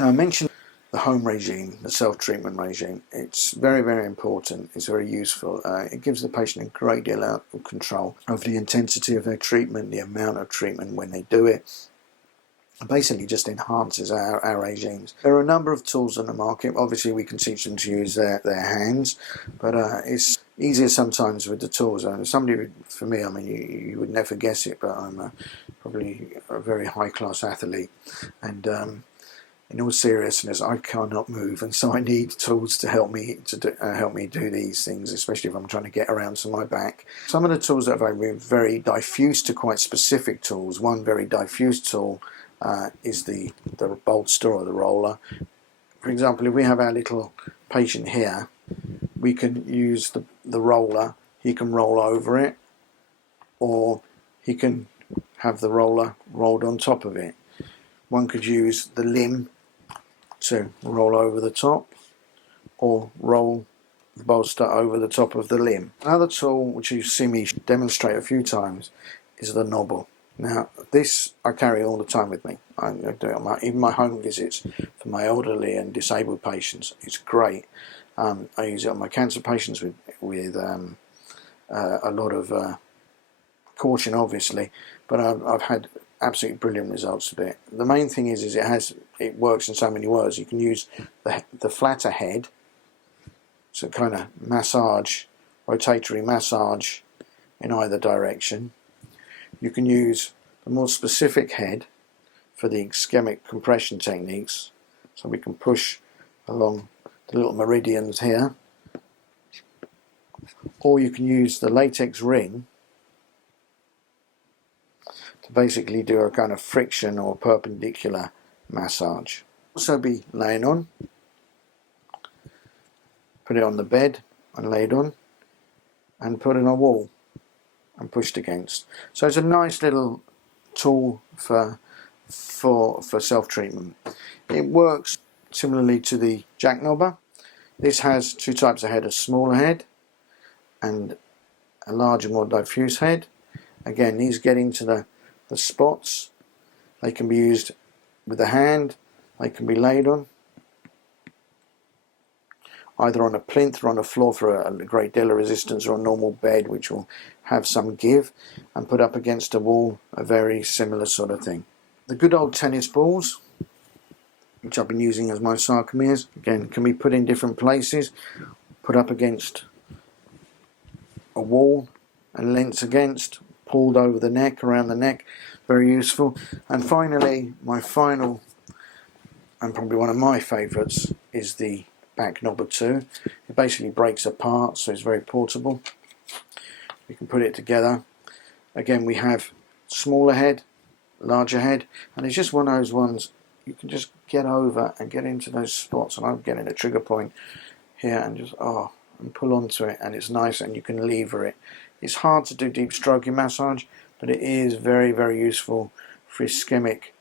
Now, I mentioned the home regime, the self-treatment regime. It's very, very important. It's very useful. It gives the patient a great deal of control of the intensity of their treatment, the amount of treatment when they do it. It basically just enhances our regimes. There are a number of tools on the market. Obviously, we can teach them to use their hands, but it's easier sometimes with the tools. Somebody, for me, I mean, you would never guess it, but I'm probably a very high-class athlete, and in all seriousness, I cannot move, and so I need tools to help me do these things, especially if I'm trying to get around to my back. Some of the tools that I've very diffuse to quite specific tools. One very diffuse tool is the bolster or the roller. For example, if we have our little patient here, we can use the roller. He can roll over it, or he can have the roller rolled on top of it. One could use the limb to roll over the top, or roll the bolster over the top of the limb. Another tool which you've seen me demonstrate a few times is the knobble. Now, this I carry all the time with me. I do it on even my home visits for my elderly and disabled patients. It's great. I use it on my cancer patients with a lot of caution, obviously, but I've had absolutely brilliant results with it. The main thing is it works in so many ways. You can use the flatter head, so kind of massage, rotatory massage in either direction. You can use the more specific head for the ischemic compression techniques, so we can push along the little meridians here, or you can use the latex ring to basically do a kind of friction or perpendicular massage. Also be laying on, put it on the bed and lay it on, and put it on a wall and pushed against. So it's a nice little tool for self-treatment. It works similarly to the jack knobber. This has two types of head: a smaller head and a larger, more diffuse head. Again, these get into the spots. They can be used with the hand, they can be laid on either on a plinth or on a floor for a great deal of resistance, or a normal bed which will have some give, and put up against a wall, a very similar sort of thing. The good old tennis balls, which I've been using as my sarcomeres, again can be put in different places, put up against a wall and leant against, pulled over the neck, around the neck, very useful. And finally, my final and probably one of my favourites is the back knobber 2. It basically breaks apart, so it's very portable. We can put it together. Again, we have smaller head, larger head, and it's just one of those ones you can just get over and get into those spots, and I'm getting a trigger point here and just and pull onto it, and it's nice, and you can lever it. It's hard to do deep stroking massage, but it is very, very useful for ischemic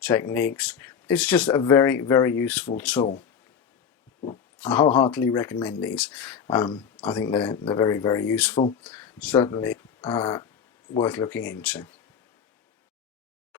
techniques. It's just a very, very useful tool. I wholeheartedly recommend these. I think they're very, very useful. Certainly worth looking into.